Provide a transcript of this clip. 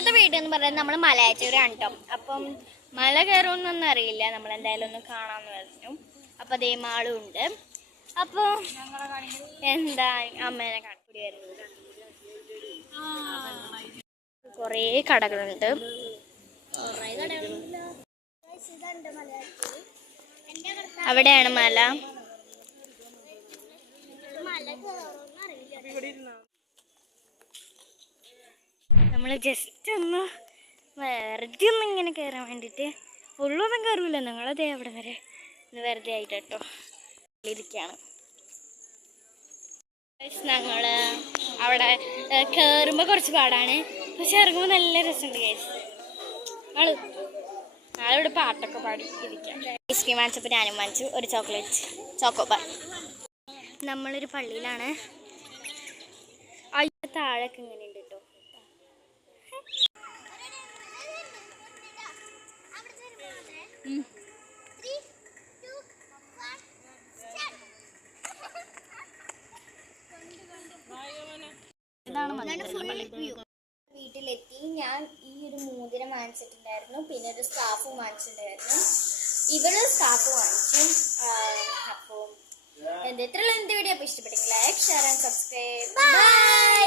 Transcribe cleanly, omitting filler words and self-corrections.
ഇന്നത്തെ വീഡിയോ എന്ന് പറയുന്നത് നമ്മൾ മലയാറ്റൂരാണ് കേട്ടോ. അപ്പം മല കയറുമെന്നൊന്നും അറിയില്ല, നമ്മൾ എന്തായാലും ഒന്ന് കാണാമെന്ന് പറഞ്ഞു. അപ്പം അതേ മാളും ഉണ്ട്. അപ്പോൾ എന്താ അമ്മേനെ കാണിക്കൂടി വരുന്നത്. കുറേ കടകളുണ്ട്. അവിടെയാണ് മല. നമ്മൾ ജസ്റ്റ് ഒന്ന് വെറുതെ ഒന്ന് ഇങ്ങനെ കയറാൻ വേണ്ടിയിട്ട്, ഫുള്ളൊന്നും കയറില്ല, ഞങ്ങളതേ അവിടെ വരെ ഒന്ന് വെറുതെ ആയിട്ട് കേട്ടോ ഇരിക്കുകയാണ്. ഞങ്ങൾ അവിടെ കയറുമ്പോൾ കുറച്ച് പാടാണ്, പക്ഷെ ഇറങ്ങുമ്പോൾ നല്ല രസമുണ്ട് കേസ്. ഞങ്ങളിവിടെ പാട്ടൊക്കെ പാടി ഇരിക്കാം. ഐസ്ക്രീം വാങ്ങിച്ചപ്പോൾ ഞാനും വാങ്ങിച്ചു ഒരു ചോക്കോബാർ. നമ്മളൊരു പള്ളിയിലാണ്. താഴൊക്കെ ഇങ്ങനെയുണ്ട് കേട്ടോ. വീട്ടിലെത്തി. ഞാൻ ഈ ഒരു മോതിരം വാങ്ങിച്ചിട്ടുണ്ടായിരുന്നു, പിന്നെ ഒരു സ്കാർഫും വാങ്ങിച്ചിട്ടുണ്ടായിരുന്നു. ഇവിടെ സ്കാർഫ് വാങ്ങിച്ചു. അപ്പോൾ ഇത്രയുള്ള എന്ത് വീഡിയോ അപ്പോൾ ഇഷ്ടപ്പെട്ടെങ്കിൽ like, share and subscribe. By.